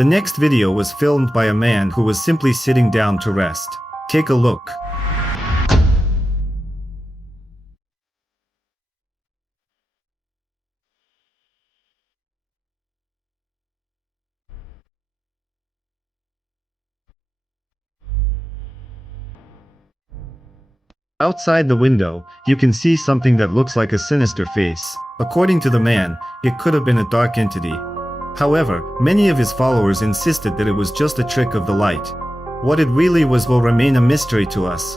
The next video was filmed by a man who was simply sitting down to rest. Take a look. Outside the window, you can see something that looks like a sinister face. According to the man, it could have been a dark entity. However, many of his followers insisted that it was just a trick of the light. What it really was will remain a mystery to us.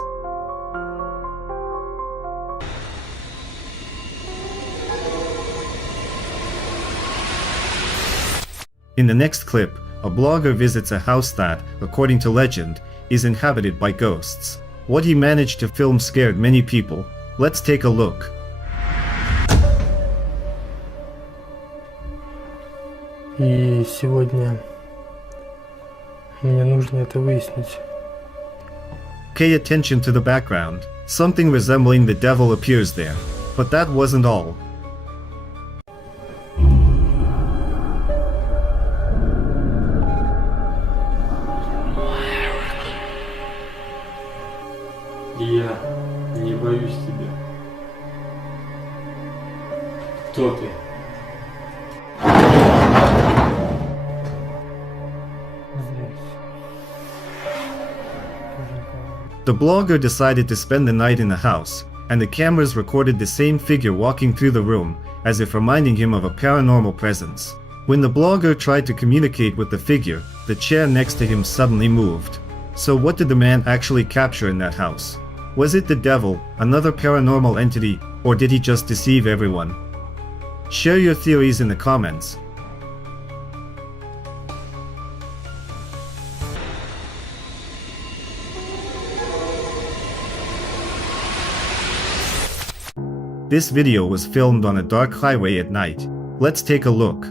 In the next clip, a blogger visits a house that, according to legend, is inhabited by ghosts. What he managed to film scared many people. Let's take a look. И сегодня мне нужно это выяснить. Pay attention to the background. Something resembling the devil appears there. But that wasn't all. Я не боюсь тебя. Кто ты? The blogger decided to spend the night in the house, and the cameras recorded the same figure walking through the room, as if reminding him of a paranormal presence. When the blogger tried to communicate with the figure, the chair next to him suddenly moved. So what did the man actually capture in that house? Was it the devil, another paranormal entity, or did he just deceive everyone? Share your theories in the comments. This video was filmed on a dark highway at night. Let's take a look.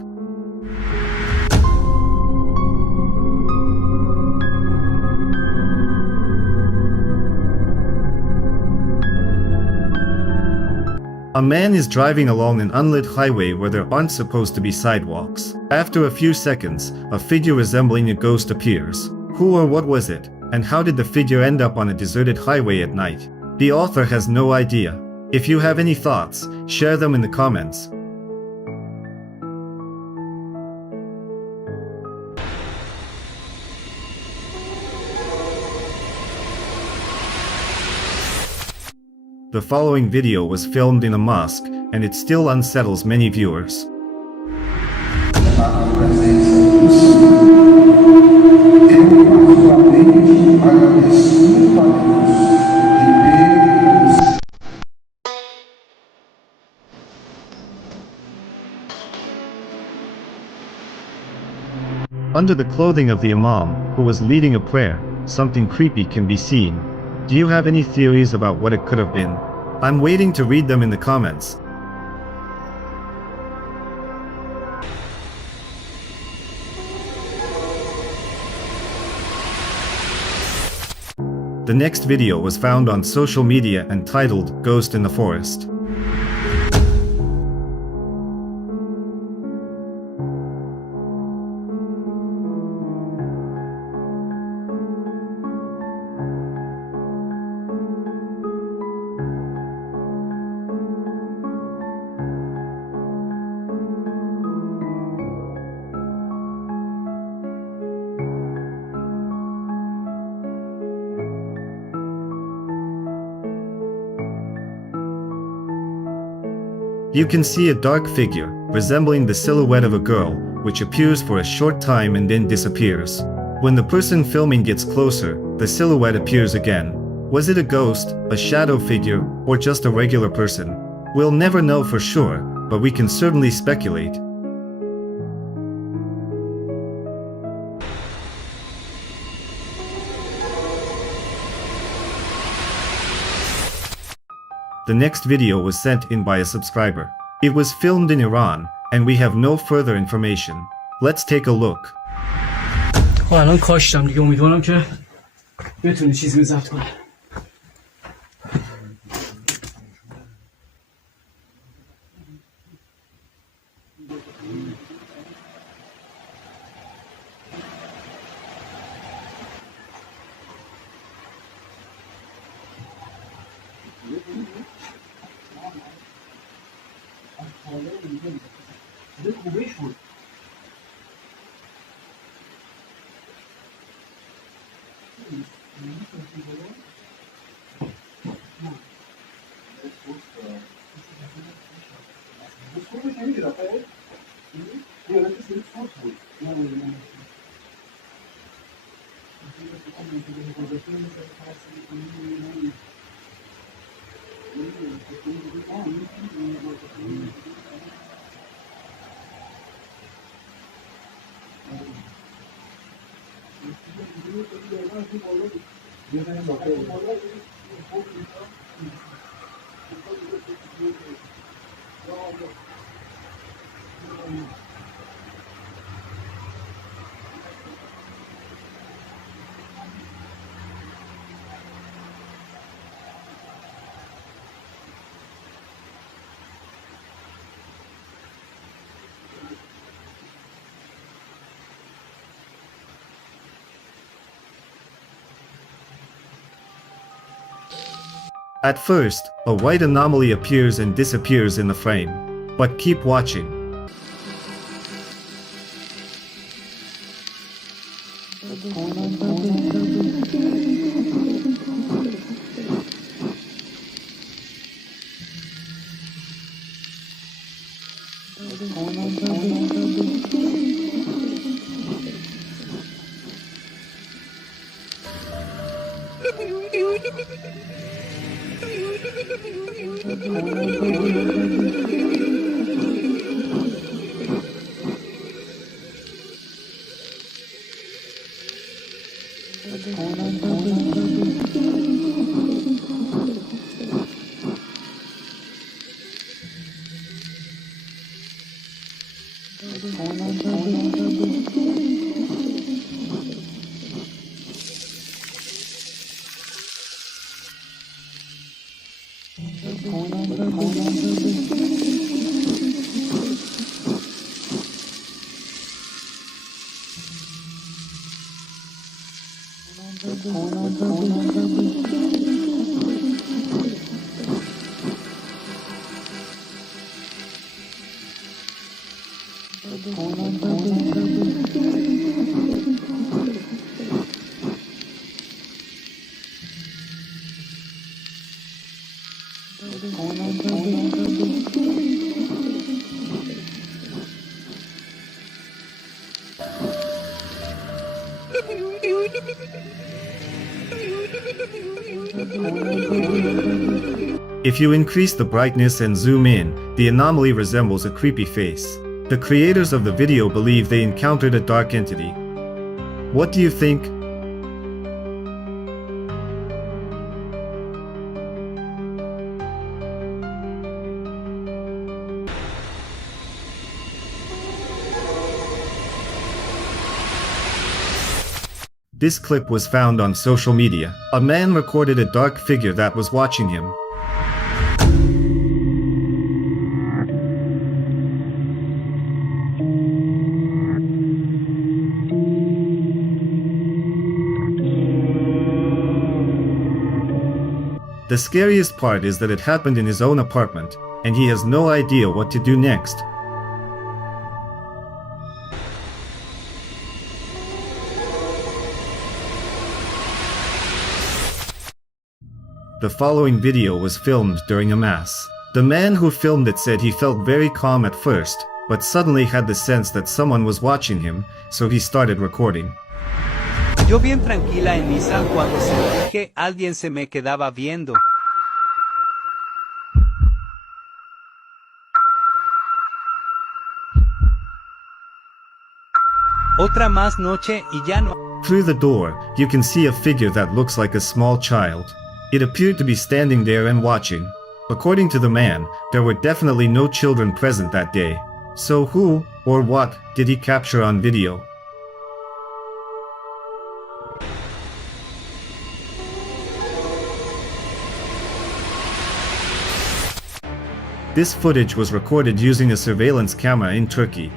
A man is driving along an unlit highway where there aren't supposed to be sidewalks. After a few seconds, a figure resembling a ghost appears. Who or what was it? And how did the figure end up on a deserted highway at night? The author has no idea. If you have any thoughts, share them in the comments. The following video was filmed in a mosque, and it still unsettles many viewers. Under the clothing of the imam, who was leading a prayer, something creepy can be seen. Do you have any theories about what it could have been? I'm waiting to read them in the comments. The next video was found on social media and titled "Ghost in the Forest." You can see a dark figure, resembling the silhouette of a girl, which appears for a short time and then disappears. When the person filming gets closer, the silhouette appears again. Was it a ghost, a shadow figure, or just a regular person? We'll never know for sure, but we can certainly speculate. The next video was sent in by a subscriber. It was filmed in Iran, and we have no further information. Let's take a look. الان کاشتم دیگه امیدوارم که بتونی چیزی رو ضبط کنه. At first, a white anomaly appears and disappears in the frame. But keep watching. If you increase the brightness and zoom in, the anomaly resembles a creepy face. The creators of the video believe they encountered a dark entity. What do you think? This clip was found on social media. A man recorded a dark figure that was watching him. The scariest part is that it happened in his own apartment, and he has no idea what to do next. The following video was filmed during a mass. The man who filmed it said he felt very calm at first, but suddenly had the sense that someone was watching him, so he started recording. Yo bien tranquila en misa cuando sentí que alguien se me quedaba viendo. Otra más noche y ya no. Through the door, you can see a figure that looks like a small child. It appeared to be standing there and watching. According to the man, there were definitely no children present that day. So who, or what, did he capture on video? This footage was recorded using a surveillance camera in Turkey.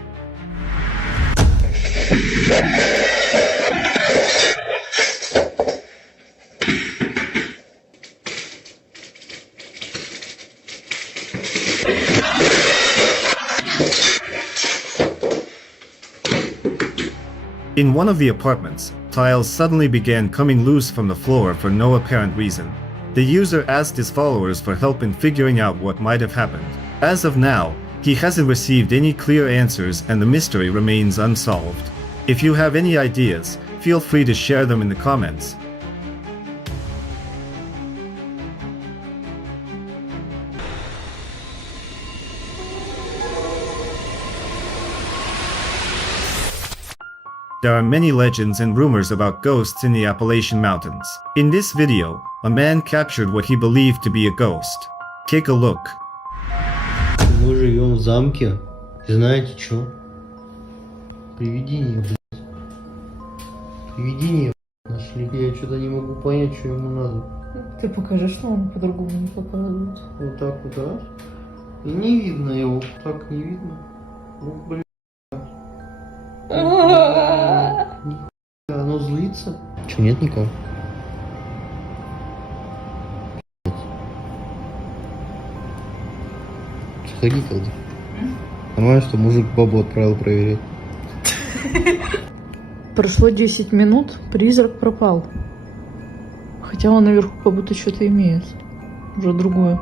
In one of the apartments, tiles suddenly began coming loose from the floor for no apparent reason. The user asked his followers for help in figuring out what might have happened. As of now, he hasn't received any clear answers and the mystery remains unsolved. If you have any ideas, feel free to share them in the comments. There are many legends and rumors about ghosts in the Appalachian Mountains. In this video, a man captured what he believed to be a ghost. Take a look. Мы живем в замке. Знаете что? Привидение, блядь. Привидение нашли. Я что-то не могу понять, что ему надо. Ты покажи, что он по-другому не показывает. Вот так вот, раз. И не видно его. Так не видно. Ну, блядь. Нихуя, оно злится. Че, нет никого? Сходи тогда. Понимаешь, что мужик бабу отправил проверять. Прошло 10 минут, призрак пропал. Хотя он наверху как будто что-то имеет. Уже другое.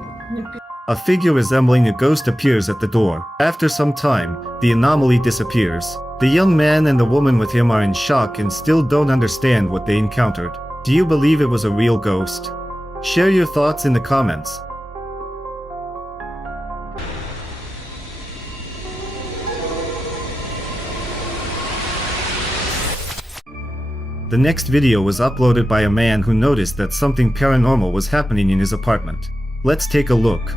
A figure resembling a ghost appears at the door. After some time, the anomaly disappears. The young man and the woman with him are in shock and still don't understand what they encountered. Do you believe it was a real ghost? Share your thoughts in the comments. The next video was uploaded by a man who noticed that something paranormal was happening in his apartment. Let's take a look.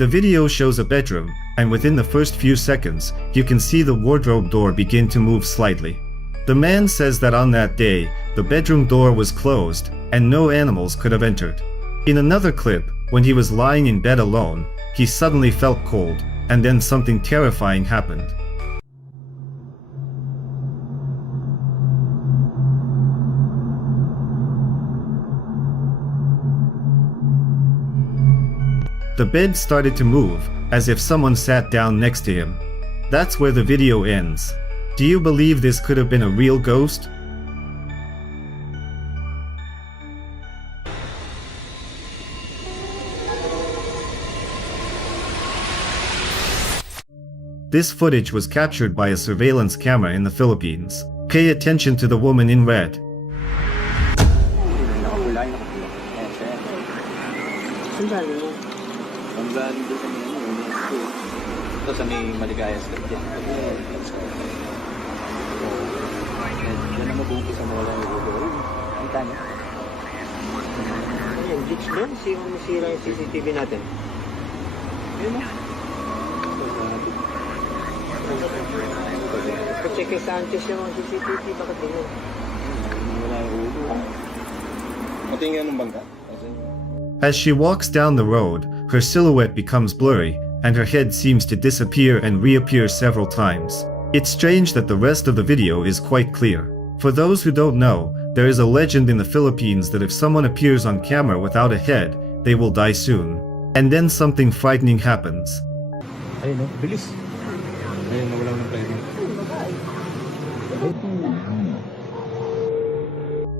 The video shows a bedroom, and within the first few seconds, you can see the wardrobe door begin to move slightly. The man says that on that day, the bedroom door was closed, and no animals could have entered. In another clip, when he was lying in bed alone, he suddenly felt cold, and then something terrifying happened. The bed started to move, as if someone sat down next to him. That's where the video ends. Do you believe this could have been a real ghost? This footage was captured by a surveillance camera in the Philippines. Pay attention to the woman in red. Galing doon sa may ito sa may Maligayas kasi. Yan ang mabuti sa mga lang ito. Ang tanya. Ayan, glitch doon. Masira yung CCTV natin. Ayun na. Pacheck kay Sanchez yung mga CCTV. Bakit ganyan? Wala yung ulo. Pati nga ng bangka. As she walks down the road, her silhouette becomes blurry, and her head seems to disappear and reappear several times. It's strange that the rest of the video is quite clear. For those who don't know, there is a legend in the Philippines that if someone appears on camera without a head, they will die soon. And then something frightening happens. Ayun no, bilis. Ayun, nawala ng play.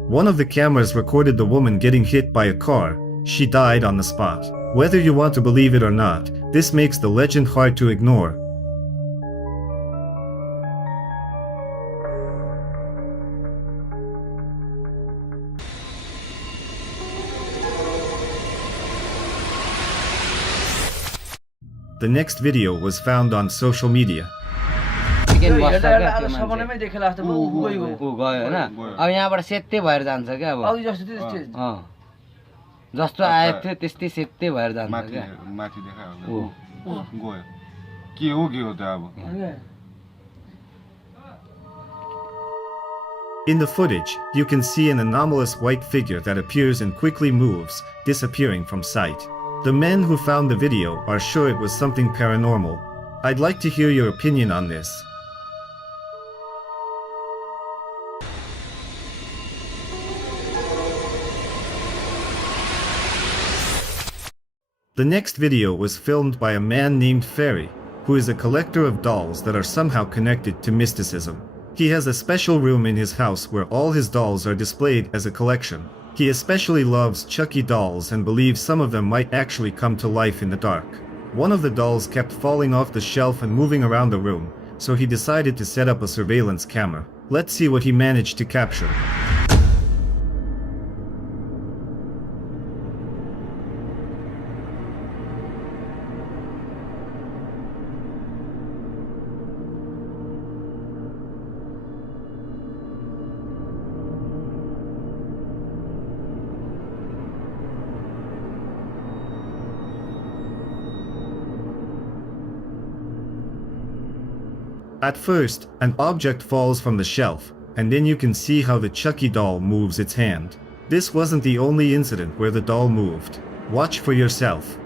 One of the cameras recorded the woman getting hit by a car. She died on the spot. Whether you want to believe it or not, this makes the legend hard to ignore. The next video was found on social media. Chicken बस्छ क्या त्यो मान्छे ऊ गयो हैन अब यहाँबाट सेत्तै भएर जान्छ क्या अब जस्तो आएको थियो त्यस्तै सेत्तै भएर जान्छ क्या माथि देखायो गयो के हो त अब In the footage, you can see an anomalous white figure that appears and quickly moves, disappearing from sight. The men who found the video are sure it was something paranormal. I'd like to hear your opinion on this. The next video was filmed by a man named Ferry, who is a collector of dolls that are somehow connected to mysticism. He has a special room in his house where all his dolls are displayed as a collection. He especially loves Chucky dolls and believes some of them might actually come to life in the dark. One of the dolls kept falling off the shelf and moving around the room, so he decided to set up a surveillance camera. Let's see what he managed to capture. At first, an object falls from the shelf, and then you can see how the Chucky doll moves its hand. This wasn't the only incident where the doll moved. Watch for yourself.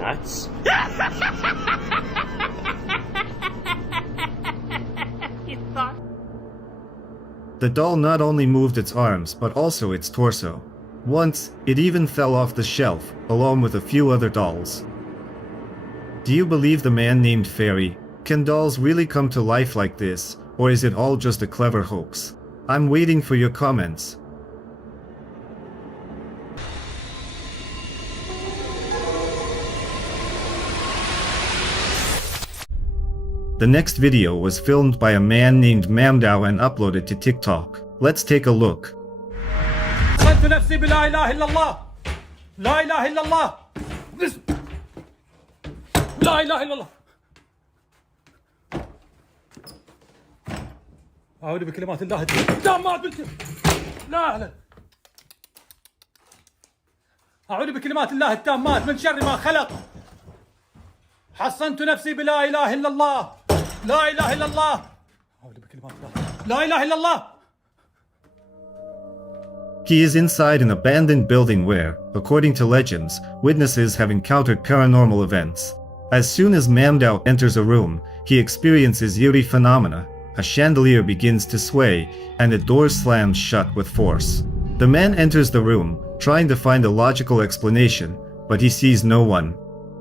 Nuts? The doll not only moved its arms but also its torso. Once, it even fell off the shelf, along with a few other dolls. Do you believe the man named Fairy? Can dolls really come to life like this, or is it all just a clever hoax? I'm waiting for your comments. The next video was filmed by a man named Mamdao and uploaded to TikTok. Let's take a look. أعوذ بكلمات الله التامات لا أعوذ بكلمات الله التامات من شر ما خلق حصنت نفسي بلا إله إلا الله لا إله إلا الله أعوذ بكلمات الله لا إله إلا الله. He is inside an abandoned building where, according to legends, witnesses have encountered paranormal events. As soon as Mamdao enters a room, he experiences eerie phenomena. A chandelier begins to sway, and a door slams shut with force. The man enters the room, trying to find a logical explanation, but he sees no one.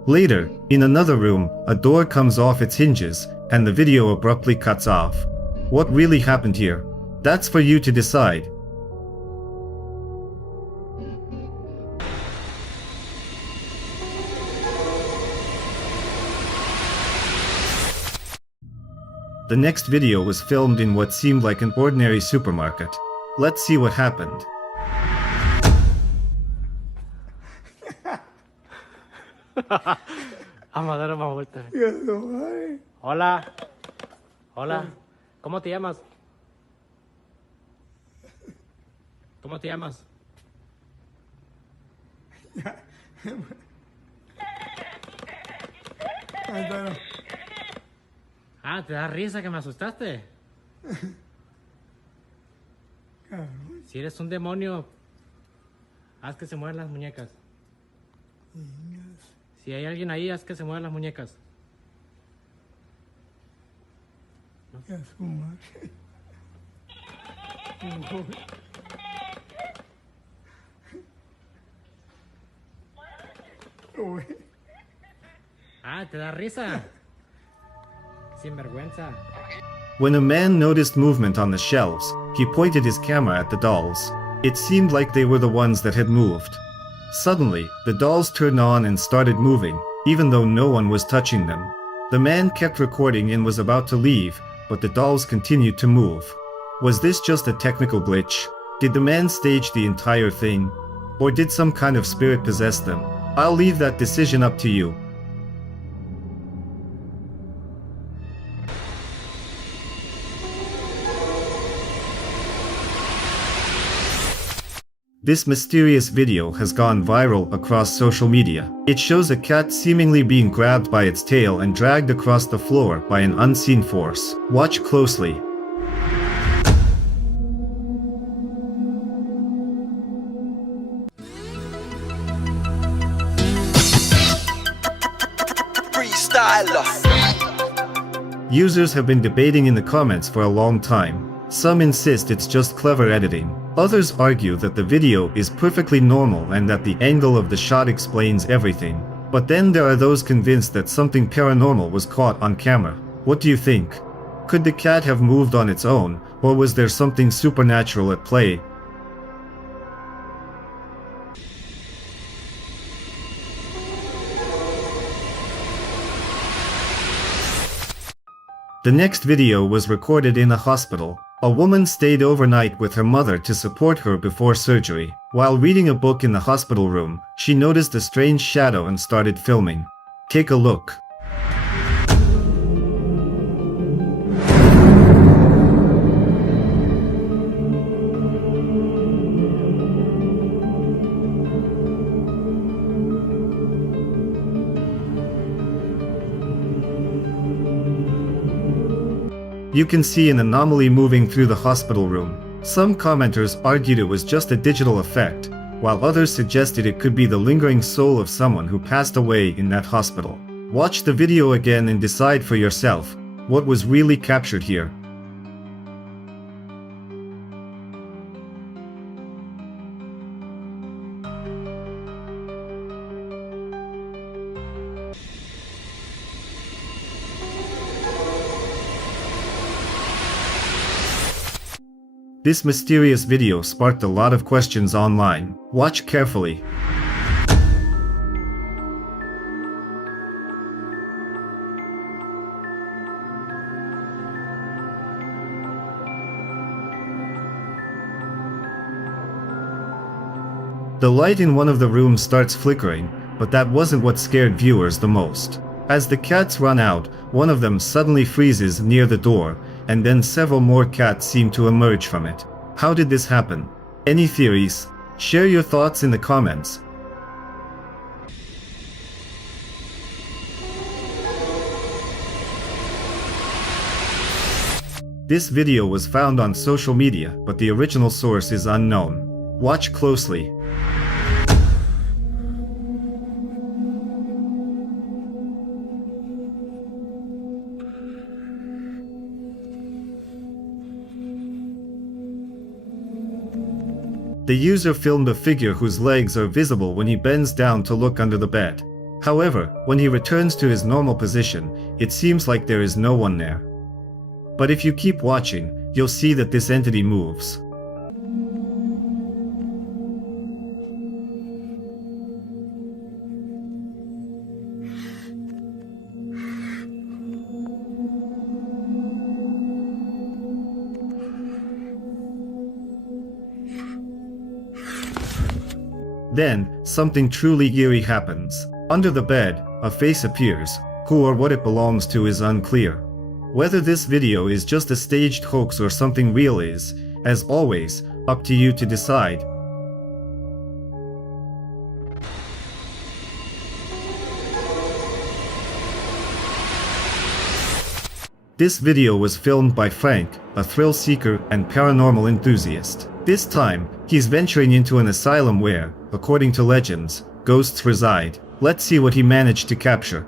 Later, in another room, a door comes off its hinges, and the video abruptly cuts off. What really happened here? That's for you to decide. The next video was filmed in what seemed like an ordinary supermarket. Let's see what happened. Vamos a dar una vuelta. Hola. Hola. ¿Cómo te llamas? ¿Cómo te llamas? Ah, ¿te da risa que me asustaste? Si eres un demonio, haz que se muevan las muñecas. Si hay alguien ahí, haz que se muevan las muñecas. Ah, ¿te da risa? Sinvergüenza. When a man noticed movement on the shelves, he pointed his camera at the dolls. It seemed like they were the ones that had moved. Suddenly, the dolls turned on and started moving, even though no one was touching them. The man kept recording and was about to leave, but the dolls continued to move. Was this just a technical glitch? Did the man stage the entire thing? Or did some kind of spirit possess them? I'll leave that decision up to you. This mysterious video has gone viral across social media. It shows a cat seemingly being grabbed by its tail and dragged across the floor by an unseen force. Watch closely. Users have been debating in the comments for a long time. Some insist it's just clever editing. Others argue that the video is perfectly normal and that the angle of the shot explains everything. But then there are those convinced that something paranormal was caught on camera. What do you think? Could the cat have moved on its own, or was there something supernatural at play? The next video was recorded in a hospital. A woman stayed overnight with her mother to support her before surgery. While reading a book in the hospital room, she noticed a strange shadow and started filming. Take a look. You can see an anomaly moving through the hospital room. Some commenters argued it was just a digital effect, while others suggested it could be the lingering soul of someone who passed away in that hospital. Watch the video again and decide for yourself what was really captured here. This mysterious video sparked a lot of questions online. Watch carefully. The light in one of the rooms starts flickering, but that wasn't what scared viewers the most. As the cats run out, one of them suddenly freezes near the door, and then several more cats seem to emerge from it. How did this happen? Any theories? Share your thoughts in the comments. This video was found on social media, but the original source is unknown. Watch closely. The user filmed a figure whose legs are visible when he bends down to look under the bed. However, when he returns to his normal position, it seems like there is no one there. But if you keep watching, you'll see that this entity moves. Then, something truly eerie happens. Under the bed, a face appears. Who or what it belongs to is unclear. Whether this video is just a staged hoax or something real is, as always, up to you to decide. This video was filmed by Frank, a thrill seeker and paranormal enthusiast. This time, he's venturing into an asylum where, according to legends, ghosts reside. Let's see what he managed to capture.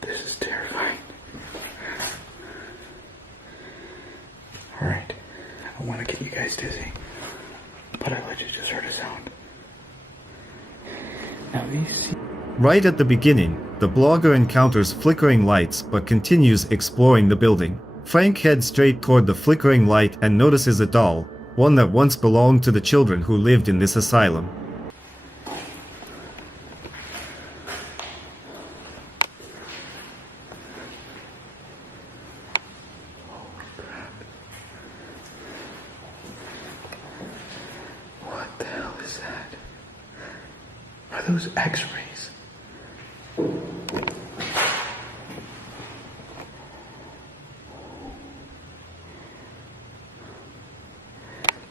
This is terrifying. Alright, I don't want to get you guys dizzy, but I legit just heard a sound. Now these... Right at the beginning, the blogger encounters flickering lights but continues exploring the building. Frank heads straight toward the flickering light and notices a doll, one that once belonged to the children who lived in this asylum. What the hell is that? Are those x-rays?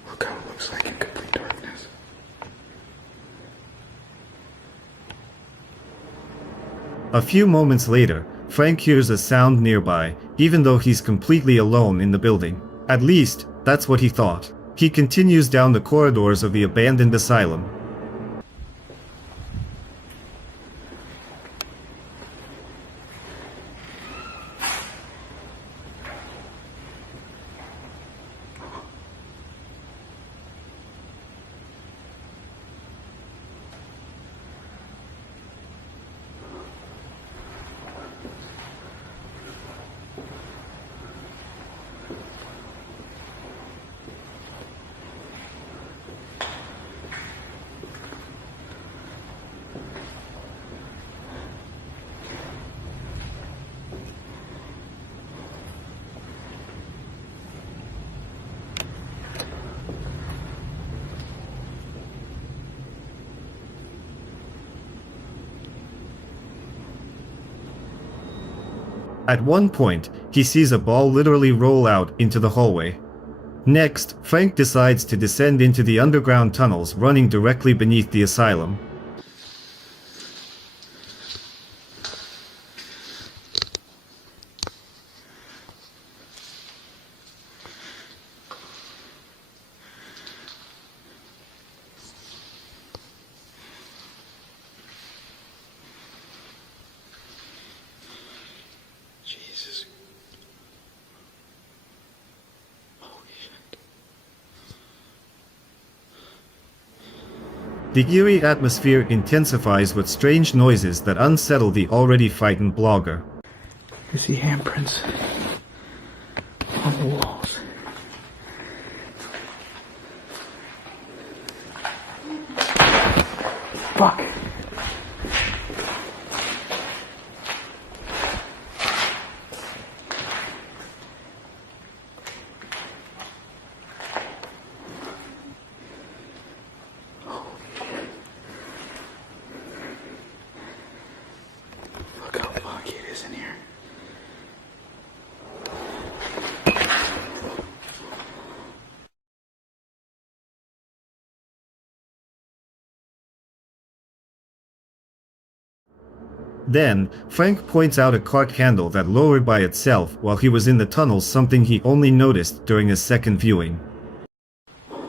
Look how it looks like in complete darkness. A few moments later, Frank hears a sound nearby, even though he's completely alone in the building. At least, that's what he thought. He continues down the corridors of the abandoned asylum. At one point, he sees a ball literally roll out into the hallway. Next, Frank decides to descend into the underground tunnels running directly beneath the asylum. Jesus. Holy shit. The eerie atmosphere intensifies with strange noises that unsettle the already frightened blogger. You see handprints on the walls. Fuck. Look how foggy it is in here. Then, Frank points out a cart handle that lowered by itself while he was in the tunnels, something he only noticed during his second viewing. I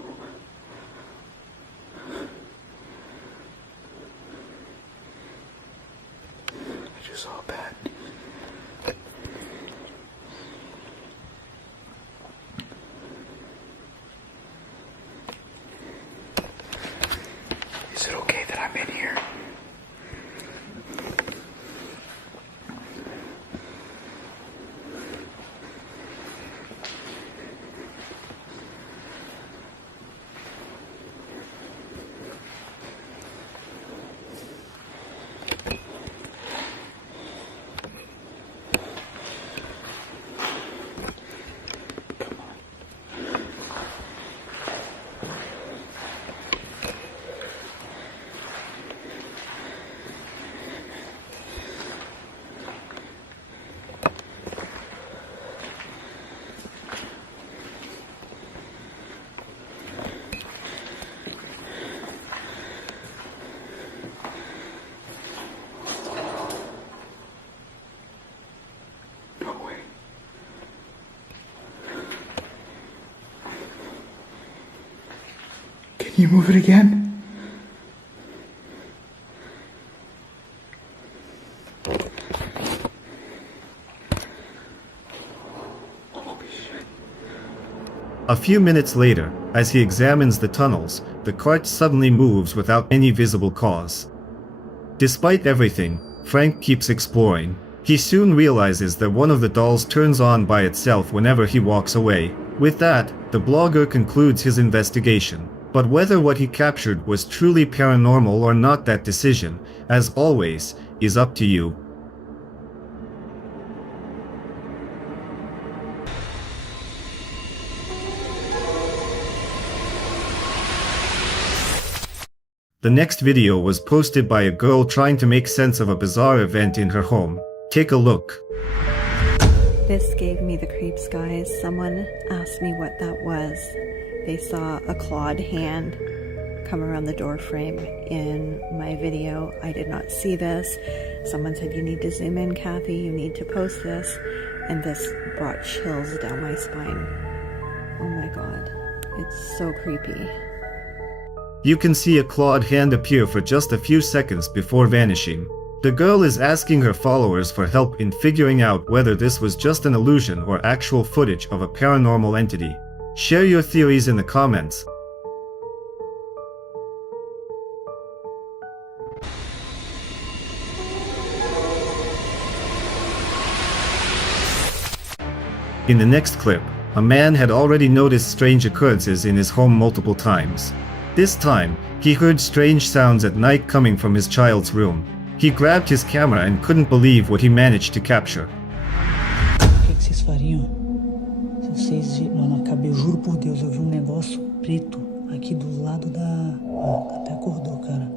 just saw a bat. Is it okay that I'm in here? Can you move it again? A few minutes later, as he examines the tunnels, the cart suddenly moves without any visible cause. Despite everything, Frank keeps exploring. He soon realizes that one of the dolls turns on by itself whenever he walks away. With that, the blogger concludes his investigation. But whether what he captured was truly paranormal or not, that decision, as always, is up to you. The next video was posted by a girl trying to make sense of a bizarre event in her home. Take a look. This gave me the creeps, guys. Someone asked me what that was. They saw a clawed hand come around the door frame in my video. I did not see this. Someone said, you need to zoom in, Kathy. You need to post this. And this brought chills down my spine. Oh my god. It's so creepy. You can see a clawed hand appear for just a few seconds before vanishing. The girl is asking her followers for help in figuring out whether this was just an illusion or actual footage of a paranormal entity. Share your theories in the comments. In the next clip, a man had already noticed strange occurrences in his home multiple times. This time, he heard strange sounds at night coming from his child's room. He grabbed his camera and couldn't believe what he managed to capture. O que vocês fariam se vocês não, não acabei, eu juro por Deus, eu vi negócio preto aqui do lado da... Ó, até acordou, cara.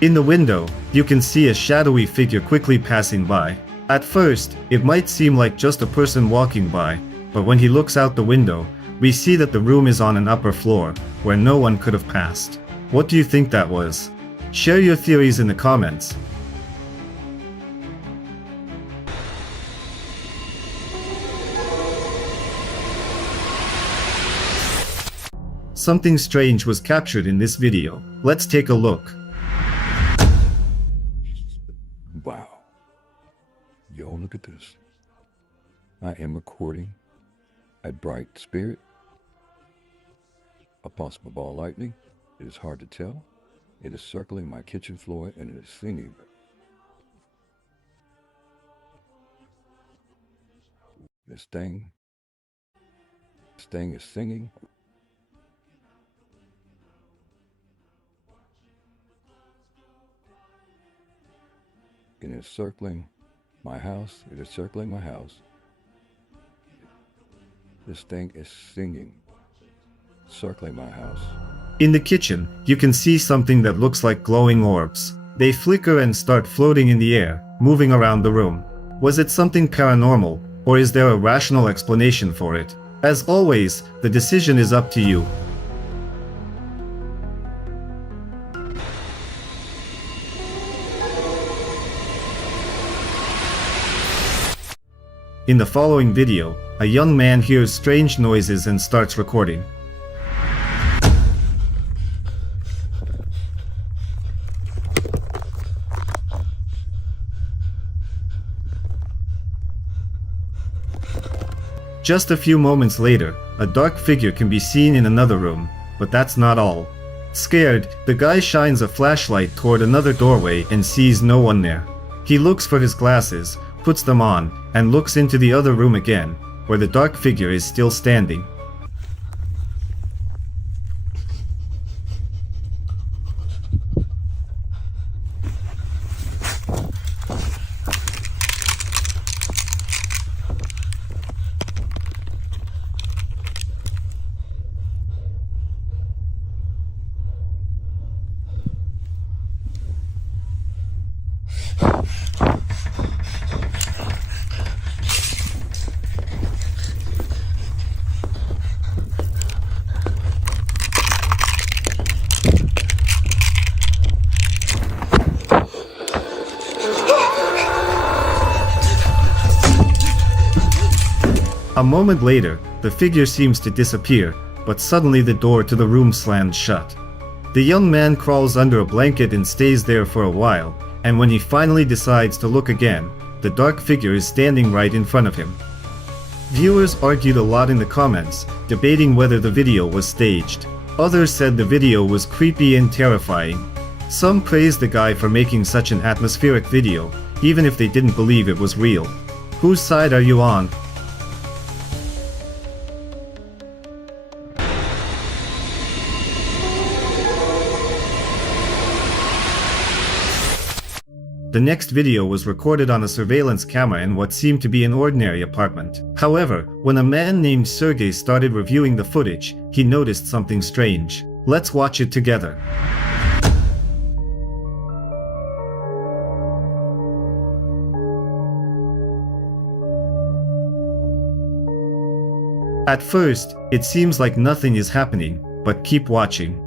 In the window, you can see a shadowy figure quickly passing by. At first, it might seem like just a person walking by, but when he looks out the window, we see that the room is on an upper floor, where no one could have passed. What do you think that was? Share your theories in the comments. Something strange was captured in this video. Let's take a look. Wow. Yo, look at this. I am recording at Bright Spirit, a possible ball lightning. It is hard to tell. It is circling my kitchen floor and it is singing. This thing is singing. It is circling my house. It is circling my house. This thing is singing, circling my house. In the kitchen, you can see something that looks like glowing orbs. They flicker and start floating in the air, moving around the room. Was it something paranormal, or is there a rational explanation for it? As always, the decision is up to you. In the following video, a young man hears strange noises and starts recording. Just a few moments later, a dark figure can be seen in another room, but that's not all. Scared, the guy shines a flashlight toward another doorway and sees no one there. He looks for his glasses, puts them on, and looks into the other room again, where the dark figure is still standing. A moment later, the figure seems to disappear, but suddenly the door to the room slams shut. The young man crawls under a blanket and stays there for a while, and when he finally decides to look again, the dark figure is standing right in front of him. Viewers argued a lot in the comments, debating whether the video was staged. Others said the video was creepy and terrifying. Some praised the guy for making such an atmospheric video, even if they didn't believe it was real. Whose side are you on? The next video was recorded on a surveillance camera in what seemed to be an ordinary apartment. However, when a man named Sergey started reviewing the footage, he noticed something strange. Let's watch it together. At first, it seems like nothing is happening, but keep watching.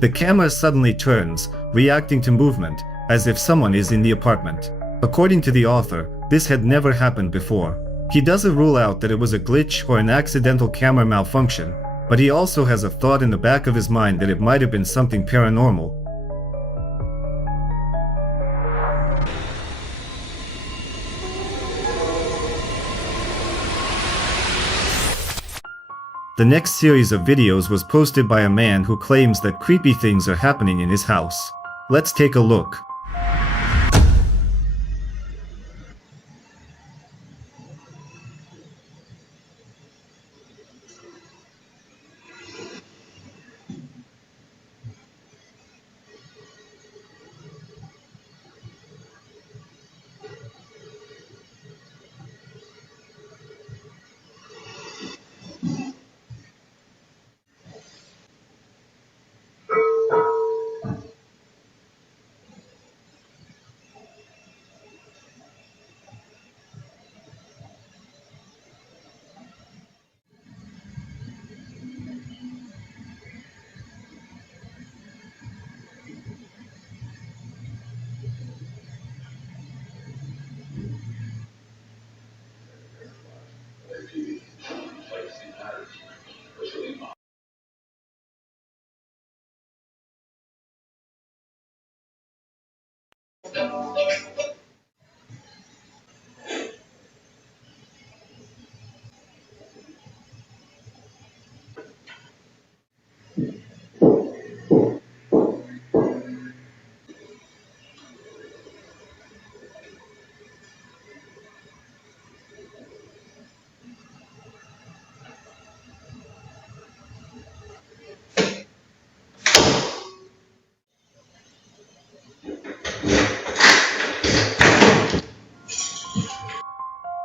The camera suddenly turns, reacting to movement, as if someone is in the apartment. According to the author, this had never happened before. He doesn't rule out that it was a glitch or an accidental camera malfunction, but he also has a thought in the back of his mind that it might have been something paranormal. The next series of videos was posted by a man who claims that creepy things are happening in his house. Let's take a look.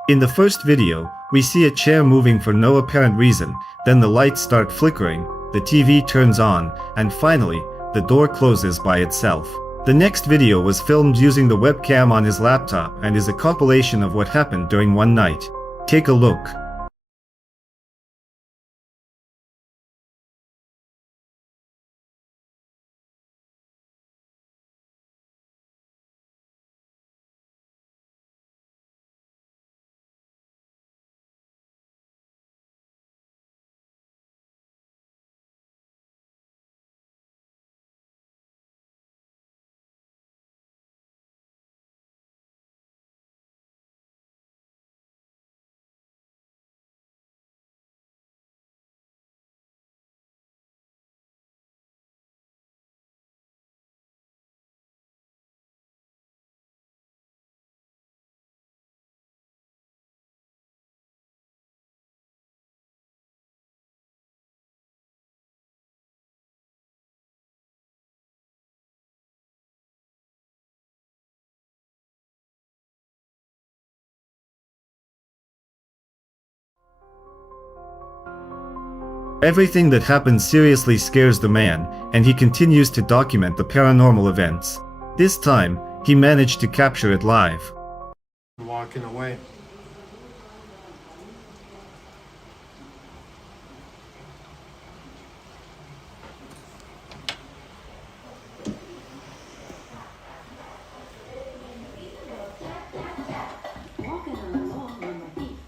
In the first video, we see a chair moving for no apparent reason, then the lights start flickering, the TV turns on, and finally, the door closes by itself. The next video was filmed using the webcam on his laptop and is a compilation of what happened during one night. Take a look. Everything that happens seriously scares the man, and he continues to document the paranormal events. This time, he managed to capture it live. Walking away.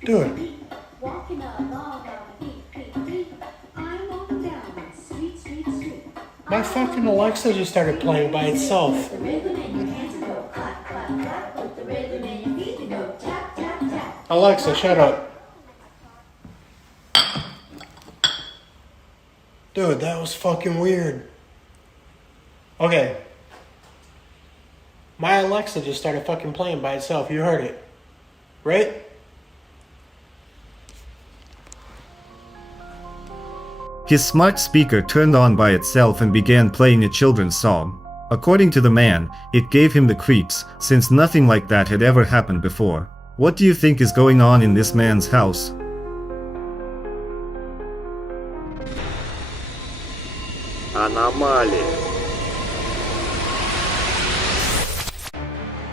Dude. My fucking Alexa just started playing by itself. Alexa, shut up. Dude, that was fucking weird. Okay. My Alexa just started fucking playing by itself. You heard it. Right? His smart speaker turned on by itself and began playing a children's song. According to the man, it gave him the creeps, since nothing like that had ever happened before. What do you think is going on in this man's house? Anomaly.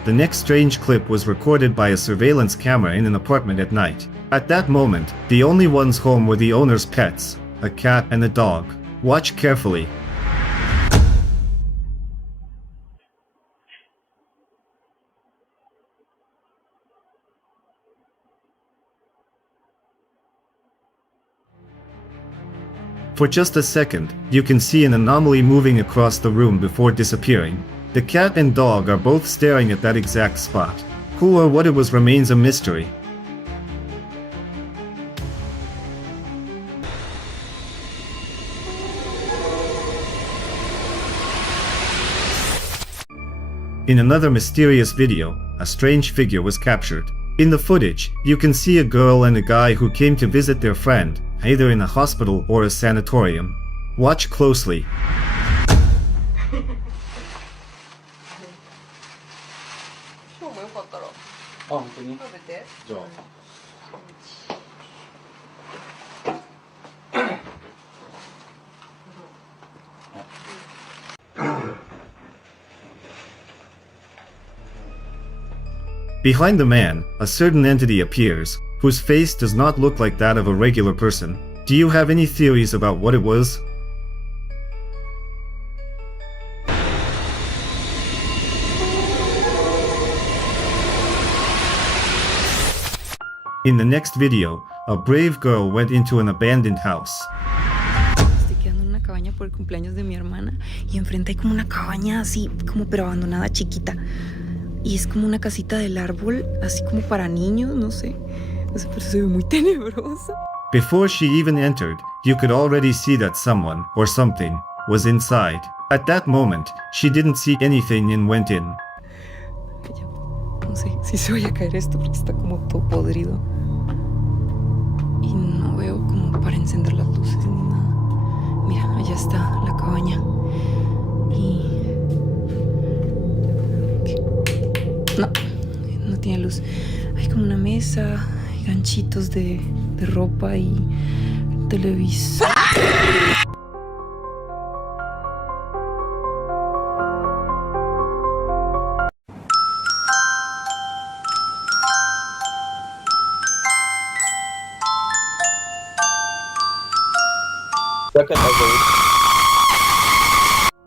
The next strange clip was recorded by a surveillance camera in an apartment at night. At that moment, the only ones home were the owner's pets, a cat and a dog. Watch carefully. For just a second, you can see an anomaly moving across the room before disappearing. The cat and dog are both staring at that exact spot. Who or what it was remains a mystery. In another mysterious video, a strange figure was captured. In the footage, you can see a girl and a guy who came to visit their friend, either in a hospital or a sanatorium. Watch closely. Behind the man, a certain entity appears, whose face does not look like that of a regular person. Do you have any theories about what it was? In the next video, a brave girl went into an abandoned house. Estoy quedando en una cabaña por el cumpleaños de mi hermana y enfrente hay como una cabaña así, como pero abandonada chiquita. Y es como una casita del árbol, así como para niños, no sé. O sea, pero se ve muy tenebroso. Before she even entered, you could already see that someone, or something, was inside. At that moment, she didn't see anything and went in. No sé si se vaya a caer esto porque está como todo podrido. Y no veo como para encender las luces ni nada. Mira, allá está la cabaña. Y... No, no tiene luz. Ay, como una mesa, y ganchitos de ropa y televisor.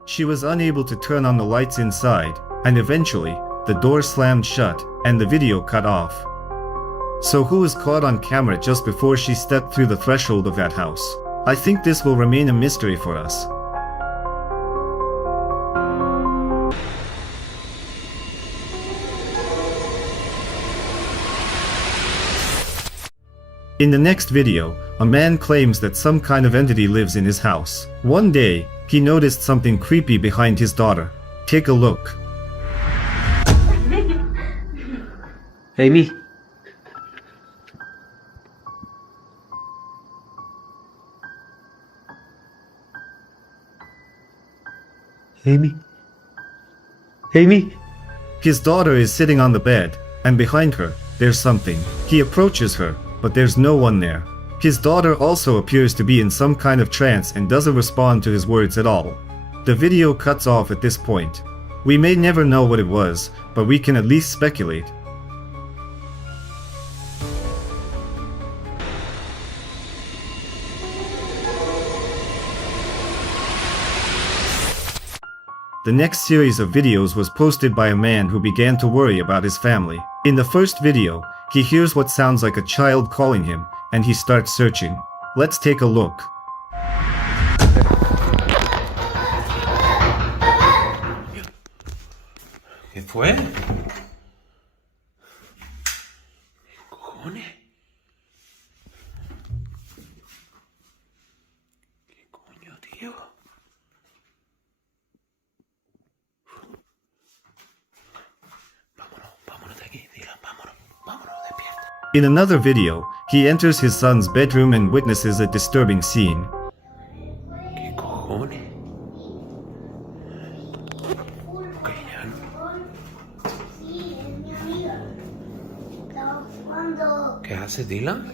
She was unable to turn on the lights inside, and eventually, the door slammed shut, and the video cut off. So who was caught on camera just before she stepped through the threshold of that house? I think this will remain a mystery for us. In the next video, a man claims that some kind of entity lives in his house. One day, he noticed something creepy behind his daughter. Take a look. Amy. Amy. Amy. His daughter is sitting on the bed, and behind her, there's something. He approaches her, but there's no one there. His daughter also appears to be in some kind of trance and doesn't respond to his words at all. The video cuts off at this point. We may never know what it was, but we can at least speculate. The next series of videos was posted by a man who began to worry about his family. In the first video, he hears what sounds like a child calling him, and he starts searching. Let's take a look. ¿Qué fue? ¿Qué cojones? ¿Qué coño, tío? Vámonos de aquí, Dylan, vámonos, despierta. In another video, he enters his son's bedroom and witnesses a disturbing scene. ¿Qué cojones? Ok, ya no. ¿Qué haces, Dylan?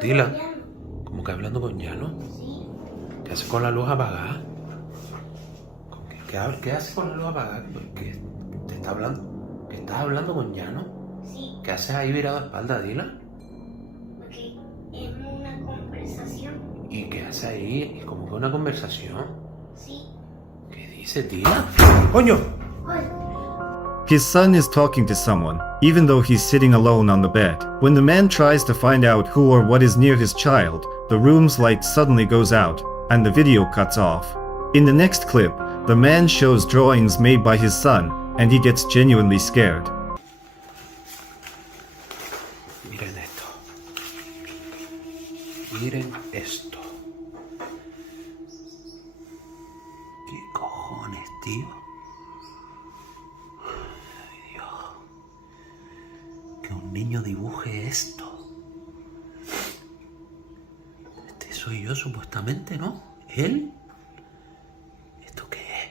Dylan, ¿cómo que hablando con Llano? ¿Qué haces con la luz apagada? ¿Qué haces con la luz apagada? ¿Qué te está hablando? ¿Qué estás hablando con Llano? Sí. ¿Qué haces ahí virado a espalda, Dylan? Porque es una conversación. ¿Y qué haces ahí? ¿Cómo que una conversación? Sí. ¿Qué dices, Dylan? ¡Coño! His son is talking to someone, even though he's sitting alone on the bed. When the man tries to find out who or what is near his child, the room's light suddenly goes out, and the video cuts off. In the next clip, the man shows drawings made by his son, and he gets genuinely scared. Miren esto. Miren esto. ¿Qué cojones, tío? Ay, Dios. Que un niño dibuje esto. Este soy yo, supuestamente, ¿no? ¿Él? ¿Esto qué es?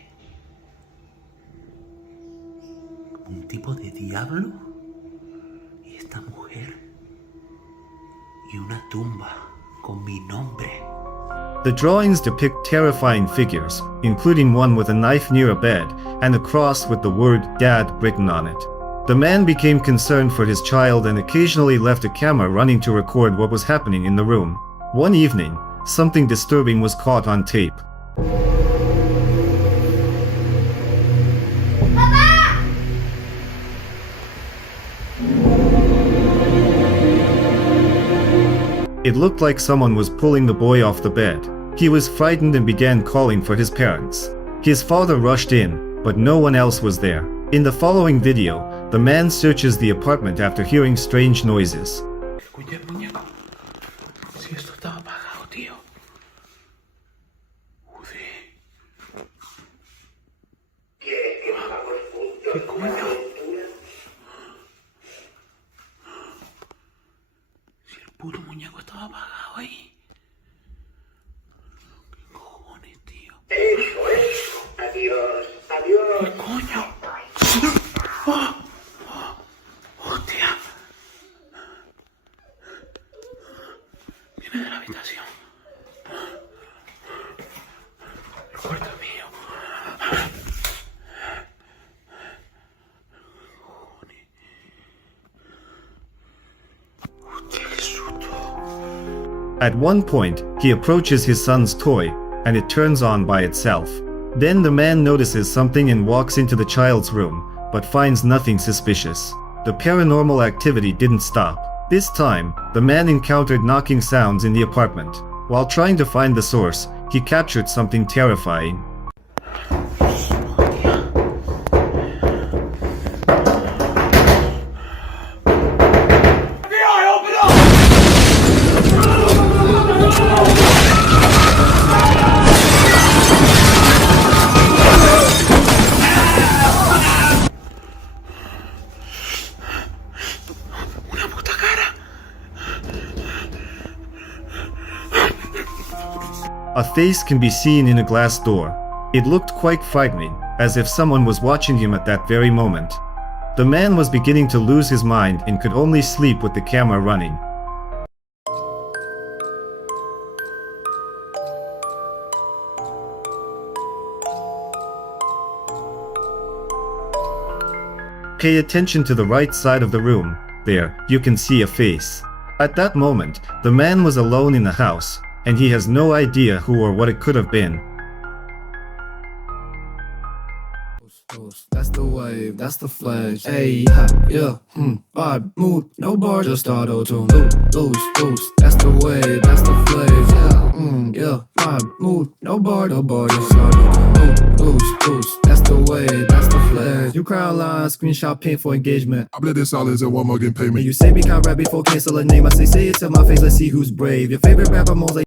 ¿Un tipo de diablo? ¿Y esta mujer? Y una tumba con mi nombre. The drawings depict terrifying figures, including one with a knife near a bed, and a cross with the word Dad written on it. The man became concerned for his child and occasionally left a camera running to record what was happening in the room. One evening, something disturbing was caught on tape. It looked like someone was pulling the boy off the bed. He was frightened and began calling for his parents. His father rushed in, but no one else was there. In the following video, the man searches the apartment after hearing strange noises. Escucha el muñeco. Si esto estaba apagado, tío. Joder. ¿Qué coño? Si el puto muñeco estaba apagado ahí. ¿Qué cojones, tío? Eso. Adiós. ¿Qué coño? At one point, he approaches his son's toy, and it turns on by itself. Then the man notices something and walks into the child's room, but finds nothing suspicious. The paranormal activity didn't stop. This time, the man encountered knocking sounds in the apartment. While trying to find the source, he captured something terrifying. A face can be seen in a glass door. It looked quite frightening, as if someone was watching him at that very moment. The man was beginning to lose his mind and could only sleep with the camera running. Pay attention to the right side of the room. There, you can see a face. At that moment, the man was alone in the house, and he has no idea who or what it could have been. That's the wave, that's the flash. Hey, ha, yeah, vibe, mood, no bar, just auto-tune. Loose, that's the wave, that's the flash. Yeah, vibe, mood, no bar, just auto-tune. Loose, that's the wave, that's the flash. You crowd line, screenshot, pin for engagement. I bet this all is at Walmart getting payment. You say we can't rap before cancel a name. I say it to my face, let's see who's brave. Your favorite rapper, Mosque.